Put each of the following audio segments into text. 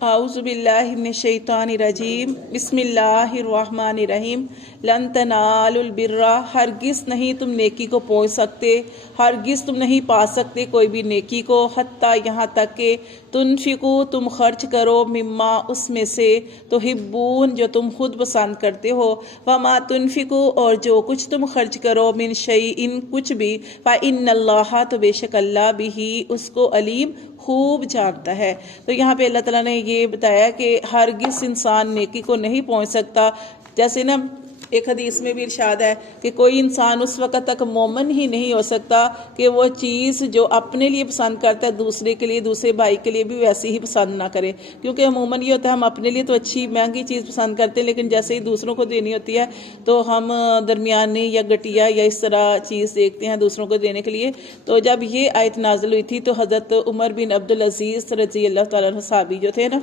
اعوذ باللہ من الشیطان الرجیم بسم اللہ الرحمن الرحیم لن تنالوا البر، ہرگز نہیں تم نیکی کو پہنچ سکتے، ہرگز تم نہیں پا سکتے کوئی بھی نیکی کو، حتیٰ یہاں تک کہ تنفقو تم خرچ کرو، مما اس میں سے، تحبون جو تم خود پسند کرتے ہو، وما تنفقو اور جو کچھ تم خرچ کرو، من شیئن کچھ بھی، فإن اللہ تو بے شک اللہ بھی اس کو علیم خوب جانتا ہے۔ تو یہاں پہ اللہ تعالیٰ نے یہ بتایا کہ ہرگز انسان نیکی کو نہیں پہنچ سکتا۔ جیسے نا ایک حدیث میں بھی ارشاد ہے کہ کوئی انسان اس وقت تک مومن ہی نہیں ہو سکتا کہ وہ چیز جو اپنے لیے پسند کرتا ہے دوسرے کے لیے، دوسرے بھائی کے لیے بھی ویسی ہی پسند نہ کرے، کیونکہ عموماً یہ ہوتا ہے ہم اپنے لیے تو اچھی مہنگی چیز پسند کرتے ہیں، لیکن جیسے ہی دوسروں کو دینی ہوتی ہے تو ہم درمیانی یا گھٹیا یا اس طرح چیز دیکھتے ہیں دوسروں کو دینے کے لیے۔ تو جب یہ آیت نازل ہوئی تھی تو حضرت عمر بن عبدالعزیز رضی اللہ تعالیٰ عنہ صحابی جو تھے نا،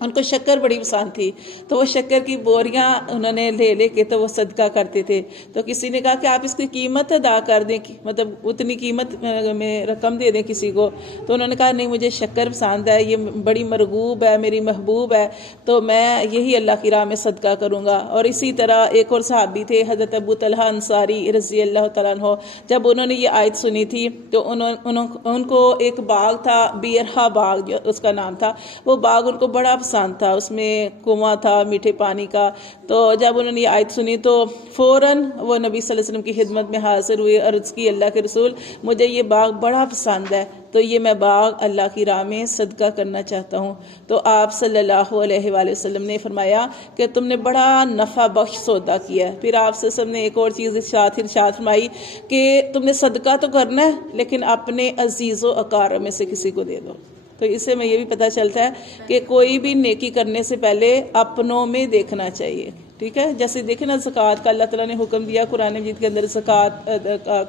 ان کو شکر بڑی پسند تھی، تو وہ شکر کی بوریاں انہوں نے لے لے کے تو وہ صدقہ کرتے تھے۔ تو کسی نے کہا کہ آپ اس کی قیمت ادا کر دیں، مطلب اتنی قیمت میں رقم دے دیں کسی کو، تو انہوں نے کہا نہیں مجھے شکر پسند ہے، یہ بڑی مرغوب ہے، میری محبوب ہے، تو میں یہی اللہ کی راہ میں صدقہ کروں گا۔ اور اسی طرح ایک اور صحابی تھے حضرت ابو طلحہ انصاری رضی اللہ تعالیٰ عنہ، جب انہوں نے یہ آیت سنی تھی تو ان کو ایک باغ تھا، بیرہا باغ جو اس کا نام تھا، وہ باغ ان کو بڑا پسند تھا، اس میں کنواں تھا میٹھے پانی کا۔ تو جب انہوں نے یہ آیت سنی تو فوراً وہ نبی صلی اللہ علیہ وسلم کی خدمت میں حاضر ہوئے، عرض کی اللہ کے رسول مجھے یہ باغ بڑا پسند ہے، تو یہ میں باغ اللہ کی راہ میں صدقہ کرنا چاہتا ہوں۔ تو آپ صلی اللہ علیہ وآلہ وسلم نے فرمایا کہ تم نے بڑا نفع بخش سودا کیا ہے۔ پھر آپ صلی اللہ علیہ وسلم نے ایک اور چیز ارشاد فرمائی کہ تم نے صدقہ تو کرنا ہے لیکن اپنے عزیز و اقارب میں سے کسی کو دے دو۔ تو اس سے میں یہ بھی پتہ چلتا ہے کہ کوئی بھی نیکی کرنے سے پہلے اپنوں میں دیکھنا چاہیے، ٹھیک ہے۔ جیسے دیکھیں نا زکوٰۃ کا اللہ تعالیٰ نے حکم دیا قرآن مجید کے اندر، زکوٰۃ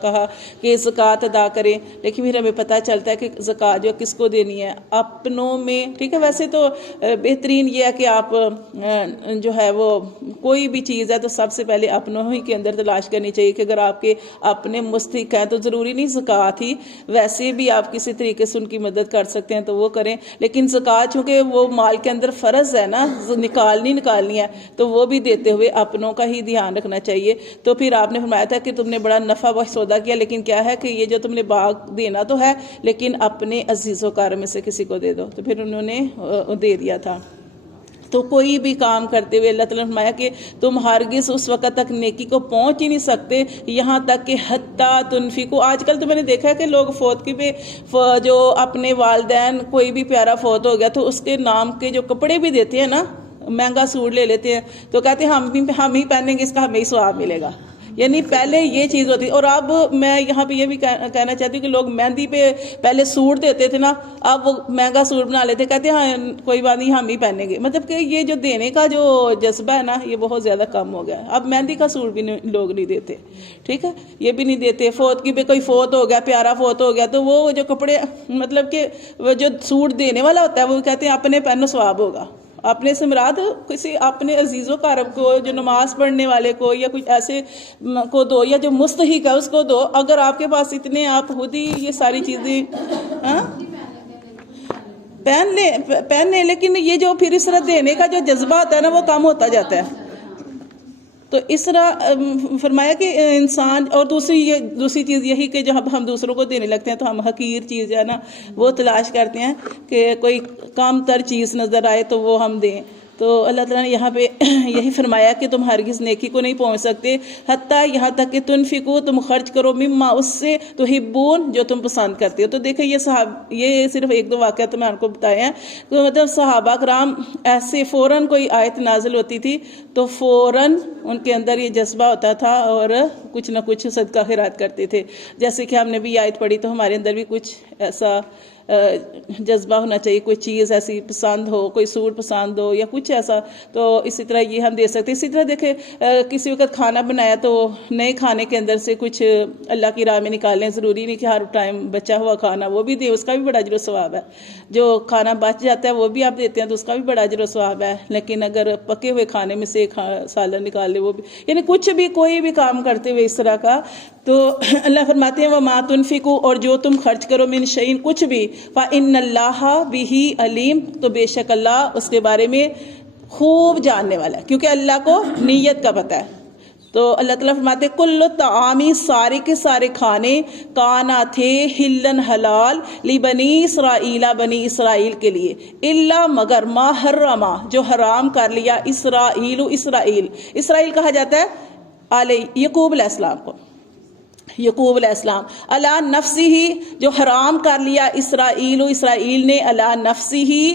کہا کہ زکوٰۃ ادا کریں، لیکن پھر ہمیں پتہ چلتا ہے کہ زکوٰۃ جو کس کو دینی ہے، اپنوں میں، ٹھیک ہے۔ ویسے تو بہترین یہ ہے کہ آپ جو ہے وہ کوئی بھی چیز ہے تو سب سے پہلے اپنوں ہی کے اندر تلاش کرنی چاہیے کہ اگر آپ کے اپنے مستحق ہیں تو ضروری نہیں زکوٰۃ ہی، ویسے بھی آپ کسی طریقے سے ان کی مدد کر سکتے ہیں تو وہ کریں، لیکن زکوٰۃ چونکہ وہ مال کے اندر فرض ہے نا، نکالنی ہے، تو وہ بھی دیتے ہوئے اپنوں کا ہی دھیان رکھنا چاہیے۔ تو پھر آپ نے فرمایا تھا کہ تم نے بڑا نفع بخش سودا کیا، لیکن کیا ہے کہ یہ جو تم نے باغ دینا تو ہے لیکن اپنے عزیز و اقارب میں سے کسی کو دے دو، تو پھر انہوں نے دے دیا تھا۔ تو کوئی بھی کام کرتے ہوئے اللہ تعالیٰ نے فرمایا کہ تم ہرگز اس وقت تک نیکی کو پہنچ ہی نہیں سکتے یہاں تک کہ حتیٰ تنفقو۔ آج کل تو میں نے دیکھا ہے کہ لوگ فوت پہ جو اپنے والدین، کوئی بھی پیارا فوت ہو گیا تو اس کے نام کے جو کپڑے بھی دیتے ہیں نا، مہنگا سوٹ لے لیتے ہیں تو کہتے ہیں ہم ہی پہنیں گے، اس کا ہمیں ہی ثواب ملے گا۔ یعنی پہلے یہ چیز ہوتی، اور اب میں یہاں پہ یہ بھی کہنا چاہتی ہوں کہ لوگ مہندی پہ پہلے سوٹ دیتے تھے نا، اب وہ مہنگا سوٹ بنا لیتے، کہتے ہیں ہاں کوئی بات نہیں ہم ہی پہنیں گے۔ مطلب کہ یہ جو دینے کا جو جذبہ ہے نا یہ بہت زیادہ کم ہو گیا ہے۔ اب مہندی کا سوٹ بھی لوگ نہیں دیتے، ٹھیک ہے، یہ بھی نہیں دیتے۔ فوت کی پہ کوئی فوت ہو گیا، پیارا فوت ہو گیا تو وہ جو کپڑے، مطلب کہ وہ جو سوٹ دینے والا ہوتا ہے وہ کہتے ہیں اپنے پہنو ثواب ہوگا۔ اپنے سے مراد کسی اپنے عزیز و اقارب کو، جو نماز پڑھنے والے کو یا کچھ ایسے کو دو، یا جو مستحق ہے اس کو دو۔ اگر آپ کے پاس اتنے، آپ خود ہی یہ ساری چیزیں پہن لیں، لیکن یہ جو پھر اس طرح دینے کا جو جذبہ ہوتا ہے نا وہ کم ہوتا جاتا ہے۔ تو اس طرح فرمایا کہ انسان، اور دوسری چیز یہی کہ جب ہم دوسروں کو دینے لگتے ہیں تو ہم حقیر چیز ہے نا وہ تلاش کرتے ہیں کہ کوئی کم تر چیز نظر آئے تو وہ ہم دیں۔ تو اللہ تعالیٰ نے یہاں پہ یہی فرمایا کہ تم ہرگز نیکی کو نہیں پہنچ سکتے حتیٰ یہاں تک کہ تنفقو تم خرچ کرو، مما اس سے تحبون جو تم پسند کرتے ہو۔ تو دیکھیں یہ صرف ایک دو واقعہ تو میں آپ کو بتایا ہیں، تو مطلب صحابہ کرام ایسے فوراً کوئی آیت نازل ہوتی تھی تو فوراً ان کے اندر یہ جذبہ ہوتا تھا اور کچھ نہ کچھ صدقہ خیرات کرتے تھے۔ جیسے کہ ہم نے بھی آیت پڑھی تو ہمارے اندر بھی کچھ ایسا جذبہ ہونا چاہیے، کوئی چیز ایسی پسند ہو، کوئی سوٹ پسند ہو یا کچھ ایسا، تو اسی طرح یہ ہم دے سکتے۔ اسی طرح دیکھیں کسی وقت کھانا بنایا تو نئے کھانے کے اندر سے کچھ اللہ کی راہ میں نکالیں، ضروری نہیں کہ ہر ٹائم بچا ہوا کھانا وہ بھی دیں، اس کا بھی بڑا اجر و ثواب ہے۔ جو کھانا بچ جاتا ہے وہ بھی آپ دیتے ہیں تو اس کا بھی بڑا اجر و ثواب ہے، لیکن اگر پکے ہوئے کھانے میں سے سالن نکال لے وہ بھی، یعنی کچھ بھی کوئی بھی کام کرتے ہوئے اس طرح کا تو اللہ فرماتے ہیں وَمَا تُنْفِقُوا، اور جو تم خرچ کرو من شیئن کچھ بھی، فَإِنَّ اللَّهَ بِهِ علیم، تو بے شک اللہ اس کے بارے میں خوب جاننے والا ہے، کیونکہ اللہ کو نیت کا پتہ ہے۔ تو اللہ تعالیٰ فرماتے ہیں کل الطعامی، سارے کے سارے کھانے، کانا تھے ہلن حلال، لبنی اسرائیل، بنی اسرائیل کے لیے، الا مگر ما حرما، جو حرام کر لیا اسرائیل، اسرائیل کہا جاتا ہے یعقوب علیہ السلام کو، یعقوب علیہ السلام، علی نفسی ہی، جو حرام کر لیا اسرائیل نے، علی نفسی ہی،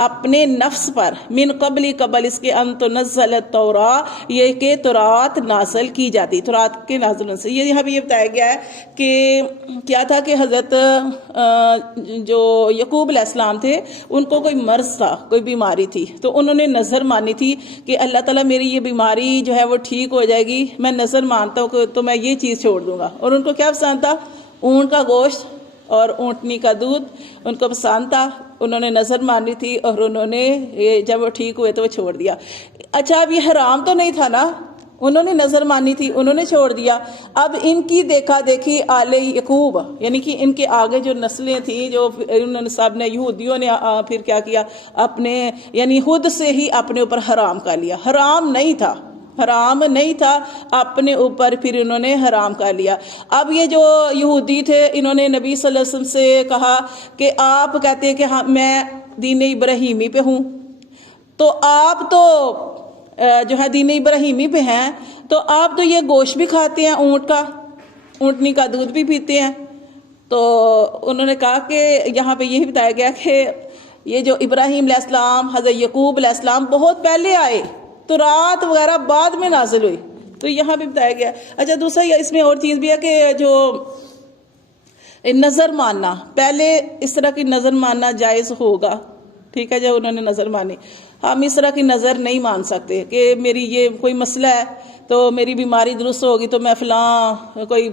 اپنے نفس پر، من قبل اس کے ان تنزل التوراۃ، یہ کہ تورات نازل کی جاتی، تورات کے نازل سے یہ یہاں بھی یہ بتایا گیا ہے کہ کیا تھا کہ حضرت جو یعقوب علیہ السلام تھے ان کو کوئی مرض تھا، کوئی بیماری تھی، تو انہوں نے نظر مانی تھی کہ اللہ تعالیٰ میری یہ بیماری جو ہے وہ ٹھیک ہو جائے گی، میں نظر مانتا ہوں کہ تو میں یہ چیز چھوڑ دوں گا۔ اور ان کو کیا پسند تھا؟ اونٹ کا گوشت اور اونٹنی کا دودھ ان کو پسند تھا، انہوں نے نظر مانی تھی اور انہوں نے جب وہ ٹھیک ہوئے تو وہ چھوڑ دیا۔ اچھا اب یہ حرام تو نہیں تھا نا، انہوں نے نظر مانی تھی، انہوں نے چھوڑ دیا۔ اب ان کی دیکھا دیکھی آل یعقوب، یعنی کہ ان کے آگے جو نسلیں تھیں، جو انہوں نے سب نے، یہودیوں نے پھر کیا کیا، اپنے یعنی خود سے ہی اپنے اوپر حرام کر لیا، حرام نہیں تھا اپنے اوپر پھر انہوں نے حرام کر لیا۔ اب یہ جو یہودی تھے انہوں نے نبی صلی اللہ علیہ وسلم سے کہا کہ آپ کہتے ہیں کہ ہاں میں دین ابراہیمی پہ ہوں، تو آپ تو جو ہے دین ابراہیمی پہ ہیں، تو آپ تو یہ گوشت بھی کھاتے ہیں اونٹ کا، اونٹنی کا دودھ بھی پیتے ہیں۔ تو انہوں نے کہا کہ یہاں پہ یہی بتایا گیا کہ یہ جو ابراہیم علیہ السلام، حضرت یعقوب علیہ السلام بہت پہلے آئے، تو رات وغیرہ بعد میں نازل ہوئی، تو یہاں بھی بتایا گیا۔ اچھا دوسرا اس میں اور چیز بھی ہے کہ جو نظر ماننا، پہلے اس طرح کی نظر ماننا جائز ہوگا، ٹھیک ہے، جب انہوں نے نظر مانی، ہم اس طرح کی نظر نہیں مان سکتے کہ میری یہ کوئی مسئلہ ہے تو میری بیماری درست ہوگی تو میں فلاں کوئی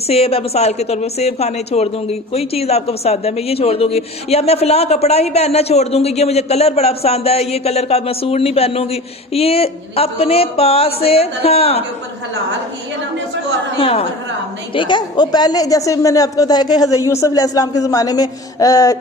سیب ہے مثال کے طور پر سیب کھانے چھوڑ دوں گی، کوئی چیز آپ کو پسند ہے میں یہ چھوڑ دوں گی، یا میں فلاں کپڑا ہی پہننا چھوڑ دوں گی، یہ مجھے کلر بڑا پسند ہے یہ کلر کا میں سوٹ نہیں پہنوں گی، یہ اپنے پاس سے ٹھیک ہے۔ وہ پہلے جیسے میں نے آپ کو بتایا کہ حضرت یوسف علیہ السلام کے زمانے میں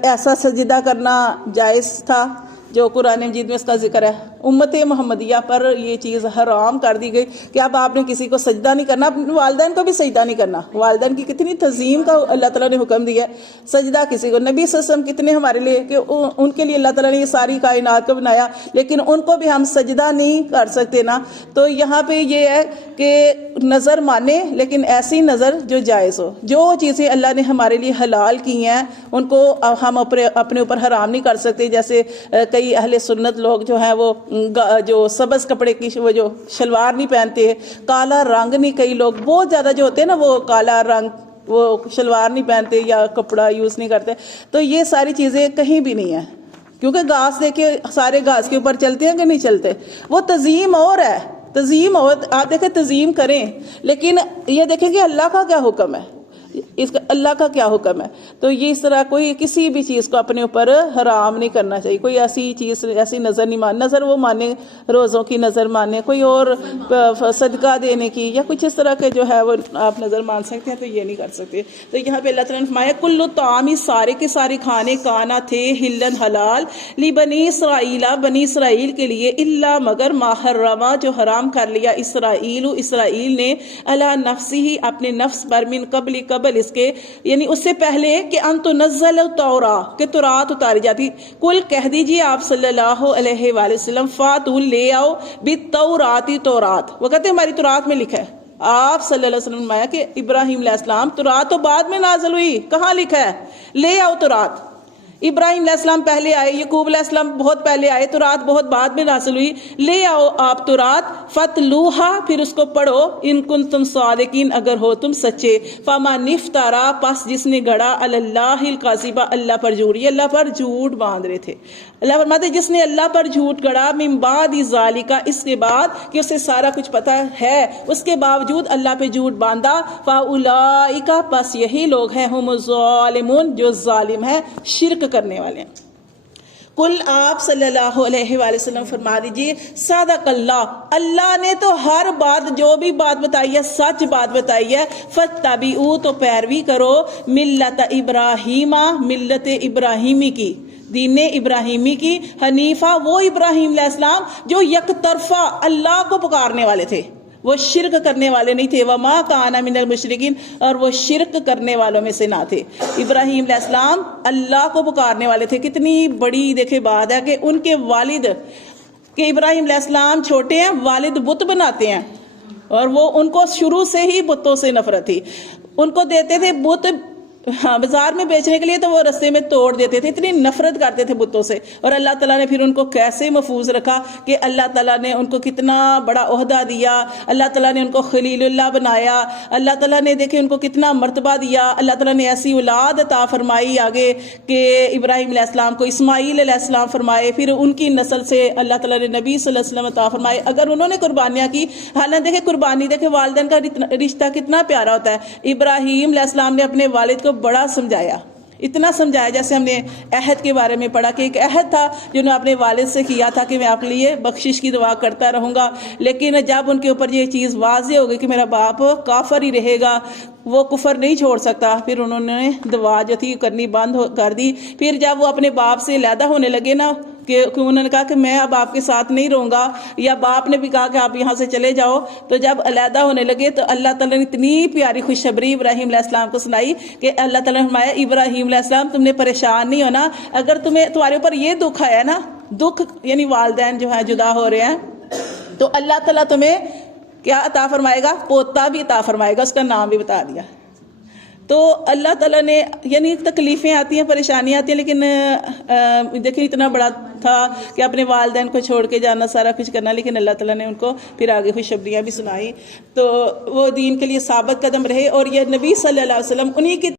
ایسا سجدہ کرنا جائز تھا جو قرآن مجید میں اس کا ذکر ہے، امت محمدیہ پر یہ چیز حرام کر دی گئی کہ اب آپ نے کسی کو سجدہ نہیں کرنا، والدین کو بھی سجدہ نہیں کرنا، والدین کی کتنی تعظیم کا اللہ تعالیٰ نے حکم دیا ہے، سجدہ کسی کو، نبی صلی اللہ علیہ وسلم کتنے ہمارے لیے کہ ان کے لیے اللہ تعالیٰ نے یہ ساری کائنات کو بنایا، لیکن ان کو بھی ہم سجدہ نہیں کر سکتے نا۔ تو یہاں پہ یہ ہے کہ نظر مانے لیکن ایسی نظر جو جائز ہو، جو چیزیں اللہ نے ہمارے لیے حلال کی ہیں ان کو ہم اپنے اوپر حرام نہیں کر سکتے، جیسے کئی اہل سنت لوگ جو ہیں وہ جو سبز کپڑے کی وہ جو شلوار نہیں پہنتے، کالا رنگ نہیں، کئی لوگ بہت زیادہ جو ہوتے ہیں نا وہ کالا رنگ وہ شلوار نہیں پہنتے یا کپڑا یوز نہیں کرتے، تو یہ ساری چیزیں کہیں بھی نہیں ہیں، کیونکہ گھاس دیکھیں سارے گھاس کے اوپر چلتے ہیں کہ نہیں چلتے، وہ تعظیم اور ہے، تعظیم اور آپ دیکھیں تعظیم کریں، لیکن یہ دیکھیں کہ اللہ کا کیا حکم ہے، اس کا اللہ کا کیا حکم ہے۔ تو یہ اس طرح کوئی کسی بھی چیز کو اپنے اوپر حرام نہیں کرنا چاہیے، کوئی ایسی چیز ایسی نظر نہیں مان، نظر وہ مانے روزوں کی نظر مانے، کوئی اور صدقہ دینے کی یا کچھ اس طرح کے جو ہے وہ آپ نظر مان سکتے ہیں، تو یہ نہیں کر سکتے۔ تو یہاں پہ اللہ تعالیٰ نے فرمایا کل الطعام، سارے کے سارے کھانے، کانا تھے ہلن حلال، لبنی اسرائیل، بنی اسرائیل کے لیے، الا مگر ما حرما، جو حرام کر لیا اسرائیل نے، علی نفسی، اپنے نفس پر، من قبل اس کے یعنی اس سے پہلے کہ ان تنزل التوراۃ، کہ تورات اتاری جاتی، کل کہہ دیجئے آپ صلی اللہ علیہ وآلہ وسلم، فاتو لے آؤ بالتوراۃ، تورات، وہ کہتے ہیں ہماری تورات میں لکھا ہے، آپ صلی اللہ علیہ وسلم نے کہ ابراہیم علیہ السلام تورات تو بعد میں نازل ہوئی، کہاں لکھا ہے لے آؤ تورات، ابراہیم علیہ السلام پہلے آئے، یعقوب علیہ السلام بہت پہلے آئے، تورات بہت بعد میں نازل ہوئی، لے آؤ آپ تورات، فتلوہا، پھر اس کو پڑھو، ان کنتم صادقین، اگر ہو تم سچے، فمن افترا، پس جس نے گڑا، علی اللہ الکذب، اللہ پر جھوٹ، یہ اللہ پر جھوٹ باندھ رہے تھے، اللہ فرماتے جس نے اللہ پر جھوٹ گڑا، من بعد ذالک، اس کے بعد کہ اسے سارا کچھ پتا ہے، اس کے باوجود اللہ پہ جھوٹ باندھا، فاولئک، پس یہی لوگ ہیں، ہم الظالمون، جو ظالم ہیں، شرک کرنے والے ہیں۔ کل آپ صلی اللہ علیہ وآلہ وسلم فرما دیجئے صدق اللہ، اللہ نے تو ہر بات جو بھی بات بتائی ہے سچ بات بتائی ہے، فاتبعوا تو پیروی کرو، ملت ابراہیمہ ملت ابراہیمی کی، دین ابراہیمی کی، حنیفہ وہ ابراہیم علیہ السلام جو یک طرفہ اللہ کو پکارنے والے تھے، وہ شرک کرنے والے نہیں تھے، وما کان من المشرکین، اور وہ شرک کرنے والوں میں سے نہ تھے۔ ابراہیم علیہ السلام اللہ کو پکارنے والے تھے۔ کتنی بڑی دیکھے بات ہے کہ ان کے والد کہ ابراہیم علیہ السلام چھوٹے ہیں، والد بت بناتے ہیں، اور وہ ان کو شروع سے ہی بتوں سے نفرت تھی، ان کو دیتے تھے بت بازار میں بیچنے کے لیے تو وہ رستے میں توڑ دیتے تھے، اتنی نفرت کرتے تھے بتوں سے، اور اللہ تعالیٰ نے پھر ان کو کیسے محفوظ رکھا کہ اللہ تعالیٰ نے ان کو کتنا بڑا عہدہ دیا، اللہ تعالیٰ نے ان کو خلیل اللہ بنایا، اللہ تعالیٰ نے دیکھے ان کو کتنا مرتبہ دیا، اللہ تعالیٰ نے ایسی اولاد عطا فرمائی آگے کہ ابراہیم علیہ السلام کو اسماعیل علیہ السلام فرمائے، پھر ان کی نسل سے اللہ تعالیٰ نے نبی صلی اللہ علیہ وسلم عطا فرمائے۔ اگر انہوں نے قربانیاں کی، حالانکہ دیکھے قربانی دیکھے والدین کا رشتہ کتنا پیارا ہوتا ہے، ابراہیم علیہ السلام نے اپنے والد کو بڑا سمجھایا، اتنا سمجھایا جیسے ہم نے عہد کے بارے میں پڑھا کہ ایک عہد تھا جو انہوں نے اپنے والد سے کیا تھا کہ میں آپ کے لیے بخشش کی دعا کرتا رہوں گا، لیکن جب ان کے اوپر یہ چیز واضح ہو گئی کہ میرا باپ کافر ہی رہے گا، وہ کفر نہیں چھوڑ سکتا، پھر انہوں نے دعا جو تھی کرنی بند کر دی۔ پھر جب وہ اپنے باپ سے علیحدہ ہونے لگے نا کہ انہوں نے کہا کہ میں اب آپ کے ساتھ نہیں رہوں گا، یا باپ نے بھی کہا کہ آپ یہاں سے چلے جاؤ، تو جب علیحدہ ہونے لگے تو اللہ تعالیٰ نے اتنی پیاری خوشخبری ابراہیم علیہ السلام کو سنائی کہ اللہ تعالیٰ نے فرمایا ابراہیم علیہ السلام تم نے پریشان نہیں ہونا، اگر تمہارے اوپر یہ دکھ آیا نا، دکھ یعنی والدین جو ہیں جدا ہو رہے ہیں، تو اللہ تعالیٰ تمہیں کیا عطا فرمائے گا، پوتا بھی عطا فرمائے گا، اس کا نام بھی بتا دیا۔ تو اللہ تعالیٰ نے یعنی تکلیفیں آتی ہیں، پریشانیاں آتی ہیں، لیکن دیکھیں اتنا بڑا تھا کہ اپنے والدین کو چھوڑ کے جانا، سارا کچھ کرنا، لیکن اللہ تعالیٰ نے ان کو پھر آگے خوشخبریاں بھی سنائی، تو وہ دین کے لیے ثابت قدم رہے، اور یہ نبی صلی اللہ علیہ وسلم انہی کی